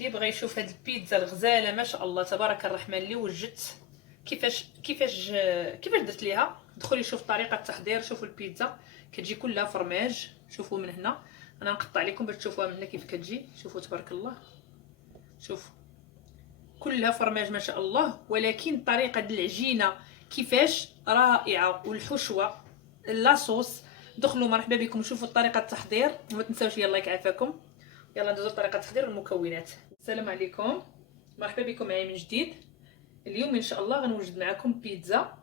اللي بغى يشوف هاد البيتزا الغزاله ما شاء الله تبارك الرحمن اللي وجدت كيفاش درت ليها، دخلوا يشوف طريقه التحضير. شوفوا البيتزا كتجي كلها فرماج. شوفوا من هنا، انا نقطع لكم باش تشوفوها من هنا كيف كتجي. شوفوا تبارك الله، شوفوا كلها فرماج ما شاء الله. ولكن طريقه العجينه كيفاش رائعه، والحشوه لاصوص. دخلوا مرحبا بكم، شوفوا طريقه التحضير وما تنساوش يلا لايك عافاكم. يلا ندوزو لطريقه التحضير والمكونات. السلام عليكم، مرحبا بكم معايا من جديد. اليوم ان شاء الله غنوجد معكم بيتزا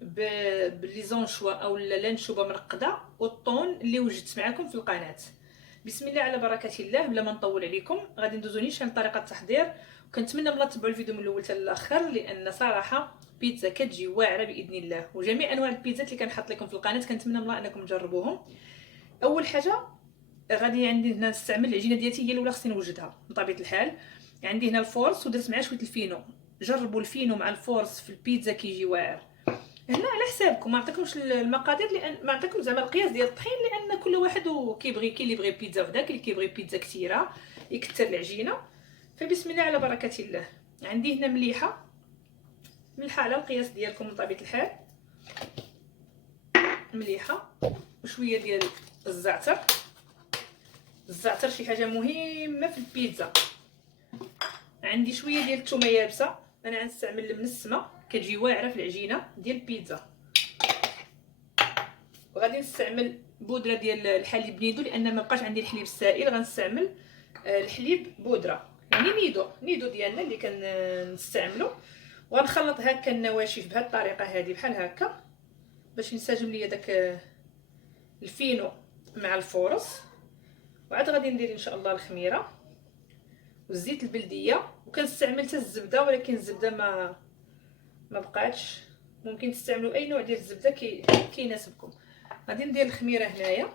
بالليزونشوا او اللانشوبه مرقده والطون اللي وجدت معكم في القناه. بسم الله على بركه الله. بلا ما نطول عليكم غادي ندوزو نيشان طريقه التحضير، وكنتمنى ملا تبعوا الفيديو من الاول حتى الاخر، لان صراحه بيتزا كتجي واعره باذن الله. وجميع انواع البيتزات اللي كنحط لكم في القناه كنتمنى ملا انكم تجربوهم. اول حاجه غادي عندي هنا نستعمل العجينه ديالتي هي الاولى خصني نوجدها بطبيعه الحال. عندي هنا الفورس ودرت معاه شويه الفينو. جربوا الفينو مع الفورس في البيتزا كيجي واعر. هنا على حسابكم، ما عطيكمش المقادير لان ما عطيكم زعما القياس ديال الطحين، لان كل واحد كيبغي. كاين اللي يبغي بيتزا وحده، كاين اللي كيبغي بيتزا كثيره يكثر العجينه. فبسم الله على بركه الله. عندي هنا مليحه على القياس ديالكم بطبيعه الحال، مليحه. وشويه ديال الزعتر. الزعتر شي حاجه مهمه في البيتزا. عندي شويه ديال الثومه يابسه، انا غنستعمل المنسمه كتجي واعره في العجينه ديال البيتزا. وغادي نستعمل بودره ديال الحليب نيدو، لان ما بقاش عندي الحليب السائل. غنستعمل الحليب بودره، يعني نيدو ديالنا اللي كنستعملو. وغنخلط هكا النواشف بهذه الطريقه هذه بحال هكا باش ينسجم ليا داك الفينو مع الفورس. وعاد غادي ندير ان شاء الله الخميره والزيت البلديه، وكنستعمل حتى الزبده، ولكن الزبده ما بقاتش. ممكن تستعملوا اي نوع ديال الزبده كيناسبكم. غادي ندير الخميره هنايا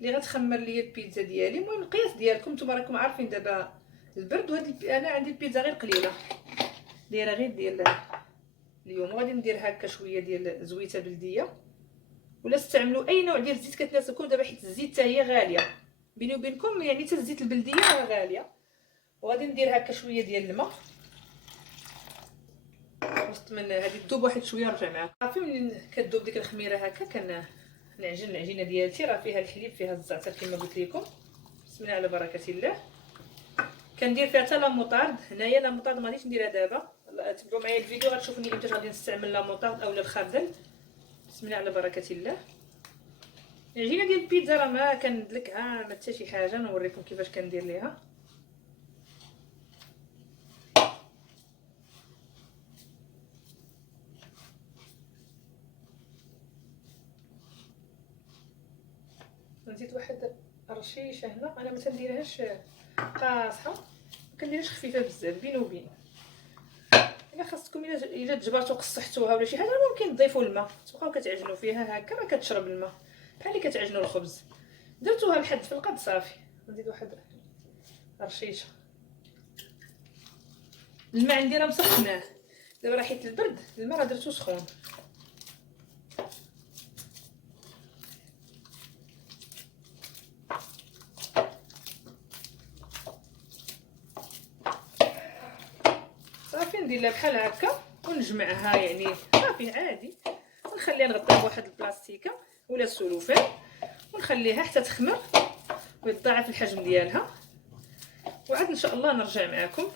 اللي غتخمر ليا البيتزا ديالي. المهم القياس ديالكم نتوما راكم عارفين. دابا البرد انا عندي البيتزا غير قليله، دايره غير ديال اليوم. وغادي ندير هكا شويه ديال زويته بلديه، ولا استعملوا اي نوع ديال الزيت كتناسبكم دابا، حيت الزيت حتى هي غاليه بيني وبينكم، يعني حتى الزيت البلديه غاليه. وغادي ندير هكا شويه ديال الماء وسط من هذه تذوب واحد شويه نرجع معاكم. صافي ملي كتذوب ديك الخميره هكا كنعجن العجينه ديالتي. راه فيها الحليب فيها الزعتر كما قلت لكم. بسم الله على بركه الله. كندير فيها حتى لا موطارد. هنايا لا موطارد ما غاديش نديرها دابا، تبعوا معايا الفيديو غتشوفوني امتى غادي نستعمل لا موطارد اولا الخردل. بسم الله على بركه الله. العجينه ديال البيتزا راه ما كندلكها ما حتى شي حاجه، نوريكم كيفاش كندير ليها. نزيد واحد رشيشه هنا. انا ما تنديرهاش قاصحه، ما كنديرهاش خفيفه بزاف بيني وبين. الا خاصكم الا تجبرتوا قصحتوها ولا شي حاجه ممكن تضيفوا الماء، تبقاو كتعجنوا فيها هكا راه كتشرب الماء بحال اللي كتعجنوا الخبز. درتوها لحد في القد صافي. نزيد واحد رشيشه. الماء عندي راه مسخناه دابا، راه حيت البرد الماء راه درتو سخون. صافي ندير لها بحال هكا ونجمعها، يعني صافي عادي. ونخليها نغطيها بواحد البلاستيكه ولا السلوفان ونخليها حتى تخمر ويتضاعف الحجم ديالها. وعاد ان شاء الله نرجع معكم،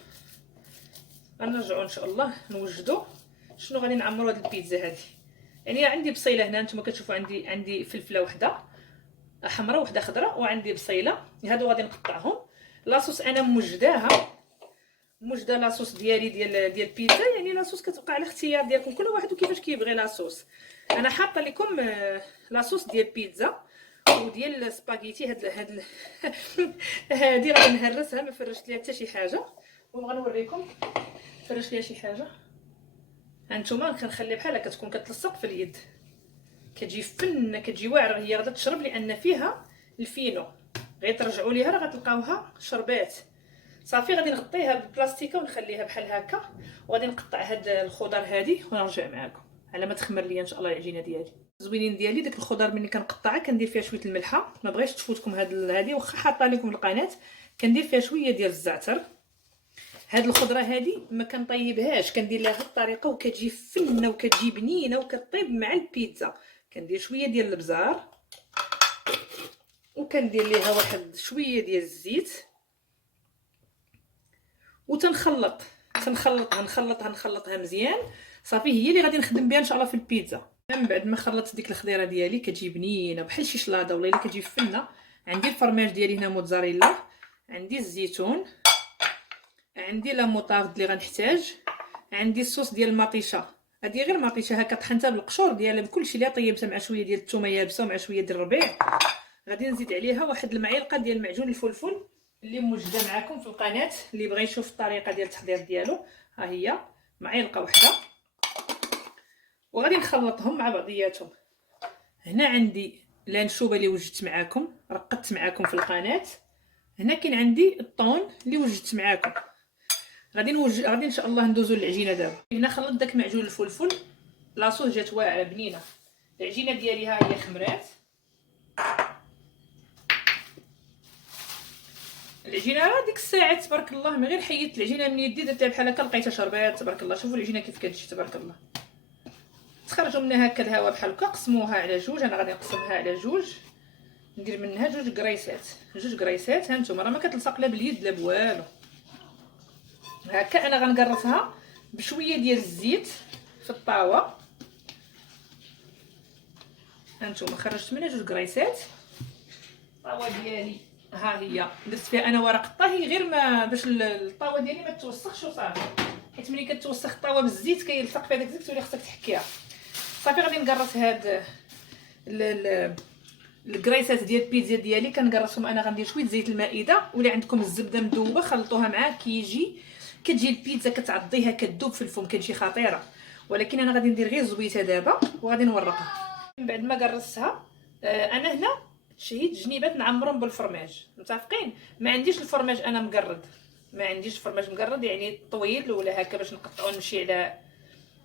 غنرجعوا ان شاء الله نوجدوا شنو غادي نعمروا هاد البيتزا هذه. يعني عندي بصيله هنا نتوما كتشوفوا، عندي فلفله وحده حمراء وحده خضراء، وعندي بصيله. هادو غادي نقطعهم. لاصوص انا موجده لاصوص ديالي ديال البيتزا، يعني لاصوص كتبقى على اختيار ديالكم، كل واحد وكيفاش كيبغي لاصوص. انا حاطه لكم لاصوص ديال بيتزا وديال سباغيتي. هادي غادي نهرسها، ما فرشت ليها حتى شي حاجه. وغنوريكم فرش ليها شي حاجه. هانتوما كنخلي بحال هكا تكون كتلصق في اليد، كتجي فنه كتجي واعره. هي غادا تشرب لان فيها الفينو، غير ترجعوا ليها راه غتلقاوها شربات. صافي غادي نغطيها بالبلاستيكه ونخليها بحال هكا. وغادي نقطع هاد الخضر هادي ونرجع معكم على ما تخمر ليا ان شاء الله العجينه ديالي. الزوينين ديالي داك الخضر ملي كنقطعها كندير فيها شويه الملحه، ما بغيتش تفوتكم هادي واخا حاطه لكم القناه. كندير فيها شويه ديال الزعتر. هاد الخضره هادي ما كنطيبهاش، كندير لها هاد الطريقه وكتجي فنه وكتجي بنينه وكطيب مع البيتزا. كندير شويه ديال البزار وكندير ليها واحد شويه ديال الزيت وتنخلط غنخلطها مزيان. صافي هي اللي غادي نخدم بها ان شاء الله في البيتزا. من بعد ما خلطت ديك الخضيره ديالي كتجي بنينه بحال شي شلاضه والله الا كتجي فنه. عندي الفرماج ديالي هنا موتزاريلا، عندي الزيتون، عندي لا موطارد اللي غنحتاج، عندي الصوص ديال المطيشه. هذه غير مطيشه هكا طحنتها بالقشور ديالها بكلشي اللي طيبتها مع شويه ديال الثومه يابسه ومع شويه ديال الربيع. غادي نزيد عليها واحد المعلقه ديال معجون الفلفل اللي موجوده معكم في القناه. اللي بغى يشوف الطريقه ديال التحضير ديالو ها هي معلقه واحده، وغادي نخلطهم مع بعضياتهم. هنا عندي لانشوبه اللي وجدت معكم رقدت معكم في القناه. هنا كاين عندي الطون اللي وجدت معكم. غادي ان شاء الله ندوزو للعجينه دابا. هنا خلطت داك معجون الفلفل، لاصوص جات واعره بنينه. العجينه ديالي ها هي خمرات. العجينه ديك الساعه تبارك الله من غير حيدت العجينه من يدي درتها بحال هكا لقيتها شربات تبارك الله. شوفوا العجينه كيف كتجي تبارك الله. تخرجوا منها هكا الهواء بحال هكا. قسموها على جوج، انا غادي نقسمها على جوج، ندير منها جوج كريسات. ها نتوما راه ما كتلصق لا باليد لا بوالو. هكا انا غنقرصها بشويه ديال الزيت في الطاوه. هانتوما خرجت منها جوج كريسات. الطاوه ديالي ها هي درت فيها انا ورق الطهي غير ما باش الطاوه ديالي ما توسخش وصافي، حيت ملي كتوسخ الطاوه بالزيت كيلصق فيها داك الزيت تولي خصك تحكيها. صافي غادي نقرص هاد الكريسات ديال البيتزا ديالي. كنقرصهم انا غندير شويه زيت المائده، ولا عندكم الزبده مذوبه خلطوها معاه كتجي البيتزا كتعضيها كتذوب في الفم كتجي خطيره. ولكن انا غادي ندير غير الزويته دابا وغادي نورقها. من بعد ما قرصتها انا هنا شهيت جنيبات نعمرهم بالفرماج. متفقين؟ ما عنديش الفرماج انا مقرد، ما عنديش الفرماج مقرد يعني طويل ولا هكا باش نقطعو نمشي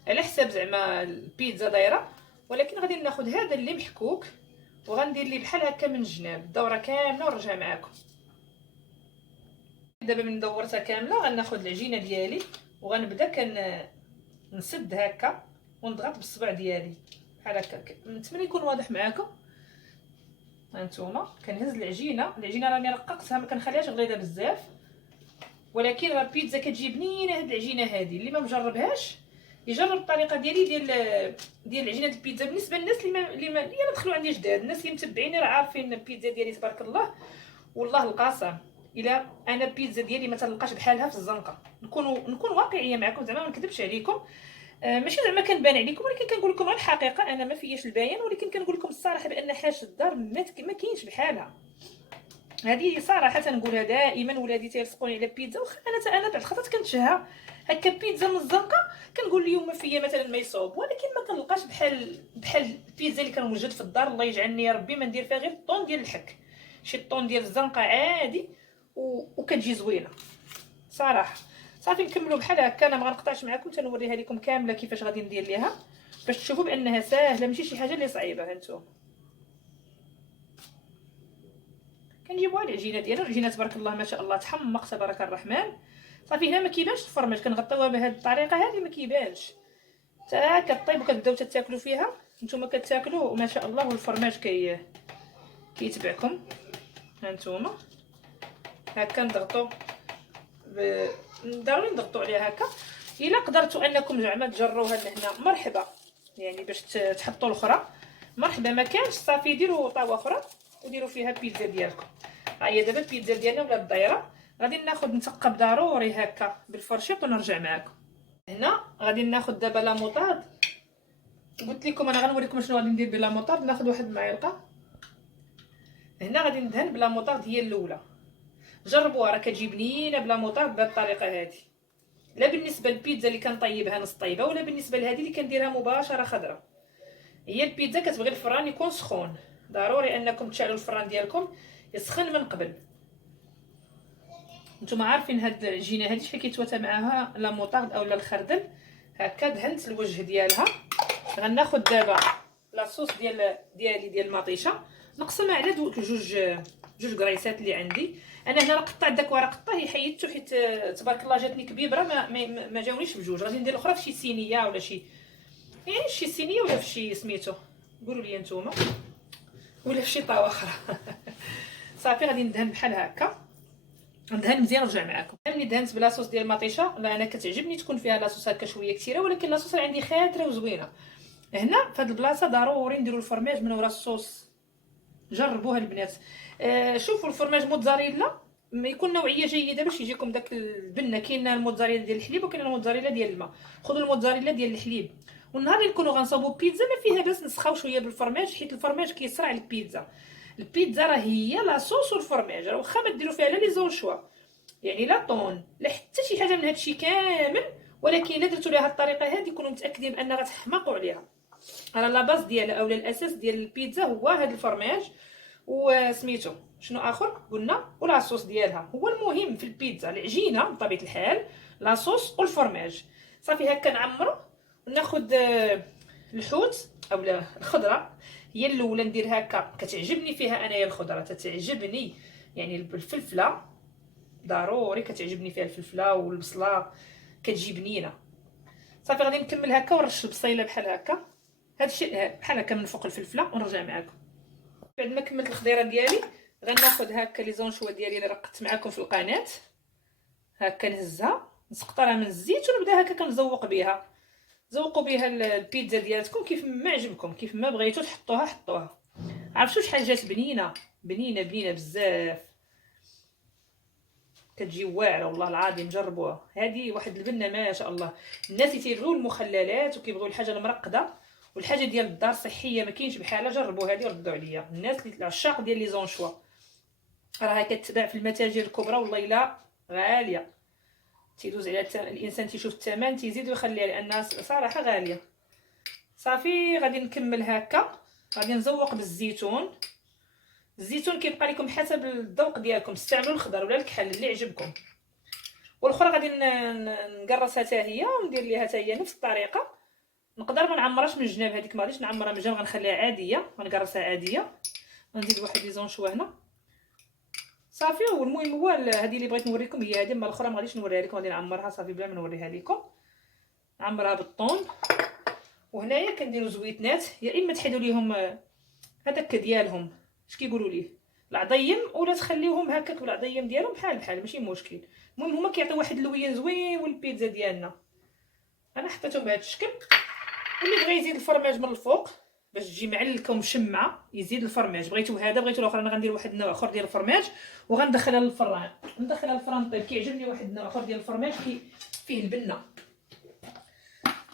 على حساب زعما البيتزا دايره. ولكن غادي ناخذ هذا اللي محكوك وغندير ليه بحال هكا من الجناب الدوره كامله ونرجع معاكم. دابا من دورتها كامله غناخذ العجينه ديالي وغنبدا نسد هكا ونضغط بالصبع ديالي بحال هكا. نتمنى يكون واضح معاكم. هانتوما كنهز العجينه راني رققتها ما كنخليهاش غليظه بزاف. ولكن راه البيتزا كتجي بنينه هاد العجينه هادي. اللي ما مجربهاش يجرب الطريقه ديالي ديال عجينه البيتزا. بالنسبه للناس اللي ما دخلوا عندي جداد، الناس اللي متبعيني راه عارفين البيتزا ديالي تبارك الله. والله القاسم الا انا البيتزا ديالي ما تلقاش بحالها في الزنقه. نكون واقعيه معكم زعما ما نكذبش عليكم. ماشي زعما كنبان عليكم، ولكن كنقول لكم الحقيقه. انا ما فياش البيان، ولكن كنقول لكم الصراحه بان حاجه الدار ما كاينش بحالها. هذه صراحه تنقولها دائما. ولادي تيلصقوني على بيتزا، واخا انا بعض الخطرات كنتشهى هكا بيتزا من الزنقه كنقول اليوم فيا مثلا ما يصوب. ولكن ما كنلقاش بحال البيتزا اللي كنوجد في الدار. الله يجعلني يا ربي ما ندير فيها غير الطون ديال الحك، شي الطون ديال الزنقه عادي وكتجي زوينه صراحه. صافي نكملوا بحال هكا. انا ما غنقطعش معكم، تنوريها لكم كامله كيفاش غادي ندير ليها باش تشوفوا بانها ساهله ماشي شي حاجه اللي صعيبه. هانتوما كنجيبوها العجينه ديالنا. العجينه تبارك الله ما شاء الله تحمق تبارك الرحمن. صافي هنا ما كيبانش الفرماج، كنغطيوها بهذه الطريقه هذه ما كيبانش حتى كطيب وكتبداو تاكلوا فيها. نتوما كتاكلوا وما شاء الله والفرماج كيتبعكم. هانتوما هكا نضغطوا ضروري نضغطوا عليها هكا. الا قدرتوا انكم زعما تجروها لهنا مرحبا، يعني باش تحطوا الاخرى مرحبا. ما كانش صافي ديروا طاوه اخرى وديروا فيها البيتزا ديالكم. ها هي دابا البيتزا ديالنا ولات دايره. غادي ناخذ نثقب ضروري هكا بالفرشيط ونرجع معكم. هنا غادي ناخذ دابا لا موطارد. قلت لكم انا غنوريكم شنو غادي ندير بلا موطارد. ناخذ واحد المعلقه هنا غادي ندهن بلا موطارد هي الاولى. جربوها راه كتجي بنينه بلا موطارد بهذه الطريقه هذه. لا بالنسبه للبيتزا اللي كنطيبها نص طيبه، ولا بالنسبه لهذه اللي كنديرها مباشره خضره. هي البيتزا كتبغي الفران يكون سخون. ضروري انكم تشعلوا الفران ديالكم يسخن من قبل. نتوما عارفين هاد العجينه هادي شحال كيتواتى معاها لا موطارد اولا الخردل. هكا دهنت الوجه ديالها. غناخذ دابا لاصوص ديال المطيشه نقسمها على جوج كريسات اللي عندي. انا هنا راه قطعت داك ورق الطهي حيدته حيت تبارك الله جاتني كبيبره ما جاونيش بجوج. غادي ندير الاخرى في شي صينيه ولا شي، يعني شي صينيه ولا في شي سميتو قولوا لي نتوما، ولا في شي طاوه اخرى. صافي غادي ندهن بحال هكا، ندهن مزيان ونرجع معكم. ملي دهنت بلاصوص ديال المطيشه، لا انا كتعجبني تكون فيها لاصوص هكا شويه كثيره، ولكن لاصوص عندي خاطره وزوينه. هنا في هذه البلاصه ضروري نديروا الفرماج من ورا الصوص، جربوها البنات. شوفوا الفرماج موتزاريلا يكون نوعيه جيده باش يجيكم داك البنه. كاينه الموتزاريلا ديال الحليب وكاينه الموتزاريلا ديال الماء، خذوا الموتزاريلا ديال الحليب. والنهار اللي نكونوا غنصاوبوا بيتزا ما فيها باس نسخاو شويه بالفرماج، حيت الفرماج كيسرع البيتزا. البيتزا راه هي لاصوص والفرماج، راه واخا ما ديروا فيها لا لي زون شوا، يعني لا طون لا حتى شي حاجه من هادشي كامل، ولكن الا درتوا ليها الطريقه هذه كونوا متاكدين بان غتحماقوا عليها. راه لا باز ديالها اولا الاساس ديال البيتزا هو هذا الفرماج، وسميتو شنو اخر قلنا، ولاصوص ديالها هو المهم في البيتزا. العجينه بطبيعه الحال، لاصوص والفرماج. صافي هكا نعمرو وناخذ الحوت اولا الخضره. هي الاولى ندير هكا، كتعجبني فيها انايا الخضره، تتعجبني يعني الفلفله ضروري كتعجبني فيها الفلفله والبصله، كتجي بنينه. صافي غادي نكمل هكا ونرش البصيله بحال هكا، هادشي بحال هكا من فوق الفلفله ونرجع معكم. بعد ما كملت الخضيره ديالي غناخذ هكا لي زونشوا ديالي اللي رقدت معكم في القناه، هكا نهزها نسقطرها من الزيت ونبدا هكا كنزوق بها. زوقوا بها البيتزا ديالتكم كيف ما عجبكم، كيف ما بغيتو تحطوها حطوها. عرفتوا شحال جات بنينه بنينه بنينه بزاف، كتجي واعره والله العظيم. جربوها، هذه واحد البنه ما شاء الله. الناس اللي تيبغيو المخللات وكيبغيو الحاجه المرقده والحاجه ديال الدار صحيه ما كاينش بحالها، جربوا هذه وردوا عليا. الناس اللي العشاق ديال لي زونشوا راها كتباع في المتاجر الكبرى والله الا غاليه، تيدوز على الانسان تيشوف الثمن تيزيد ويخليها لانها صراحه غاليه. صافي غادي نكمل هكا، غادي نزوق بالزيتون. الزيتون كيبقى لكم حسب الذوق ديالكم، استعملوا الخضر ولا الكحل اللي عجبكم. والاخرى غادي نقرصها حتى هي وندير ليها حتى هي نفس الطريقه. نقدر ما نعمرهاش من الجناب، هذيك ما غاديش نعمرها من الجناب، غنخليها عاديه غنقرصها عاديه. غنزيد واحد لي زونشوا هنا صافي. والمهم هو هذه اللي بغيت نوريكم هي هذه، اما الاخرى ما غاديش نوريها لكم، غادي نعمرها صافي بلا ما نوريها لكم. نعمرها بالطون. وهنايا كنديروا زويتنات، يا اما تحيدوا ليهم هذاك ديالهم اش كيقولوا ليه العضيم، ولا تخليوهم هكاك بالعضيم ديالهم بحال ماشي مشكل. المهم هما كيعطيو واحد اللوين زوين والبيتزا ديالنا. انا حطيتهم بهذا الشكل، واللي بغى يزيد الفرماج من الفوق باش تجي معلكه ومشمعه يزيد الفرماج. بغيتو هذا بغيتو الاخر، انا غندير واحد النوع اخر ديال الفرماج وغندخلها للفران، ندخلها للفران طيب. كيعجبني واحد النوع اخر ديال الفرماج فيه البنه.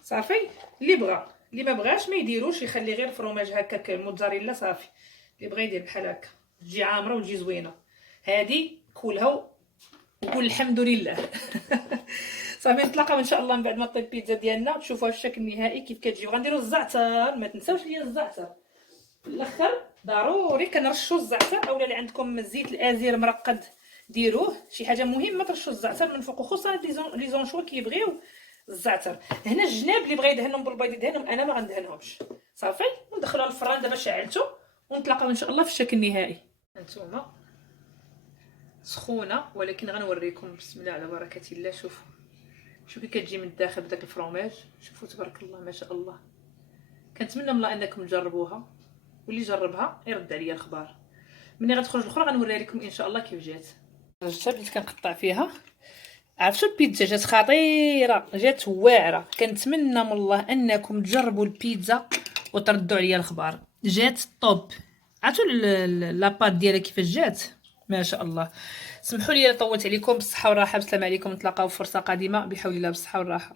صافي اللي بغى، اللي ما بغاش ما يديروش، يخلي غير الفرماج هكاك موتزاريلا صافي. اللي بغى يدير بحال هكا تجي عامره وتجي زوينه. هذه كلها وقول الحمد لله. صافي نتلاقاو ان شاء الله من بعد ما طيب البيتزا ديالنا وتشوفوها الشكل النهائي كيف كتجي. وغنديروا الزعتر، ما تنساوش ليا الزعتر في الاخر ضروري كنرشوا الزعتر، اولا اللي عندكم الزيت الازير مرقد ديروه. شي حاجه مهمه ترشوا الزعتر من فوق، وخصوصا لي زونشوا كيبغيو الزعتر. هنا الجناب اللي بغى يدهنهم بالبيض يدهنهم، انا ما غندهنهمش. صافي وندخلوها للفران دابا شعلته، ونتلاقاو ان شاء الله في الشكل النهائي. هانتوما سخونه ولكن غنوريكم. بسم الله على بركه الله. شوفي كتجي من الداخل بداك الفرماج، شوفوا تبارك الله ما شاء الله. كنتمنى من الله انكم تجربوها، واللي جربها يرد عليا الخبار. ملي غتخرج الاخرى غنوريها لكم ان شاء الله كيف جات. رجعتها بديت كنقطع فيها. عرفتوا البيتزا جات خطيره، جات واعره. كنتمنى من الله انكم تجربوا البيتزا وتردوا عليا الخبار. جات طوب. عرفتوا لاباط ديالها كيفاش جات ما شاء الله. سمحوا لي طولت عليكم. بالصحه والراحه، بالسلام عليكم. نتلاقاو في فرصه قادمه بحول الله بالصحه والراحه.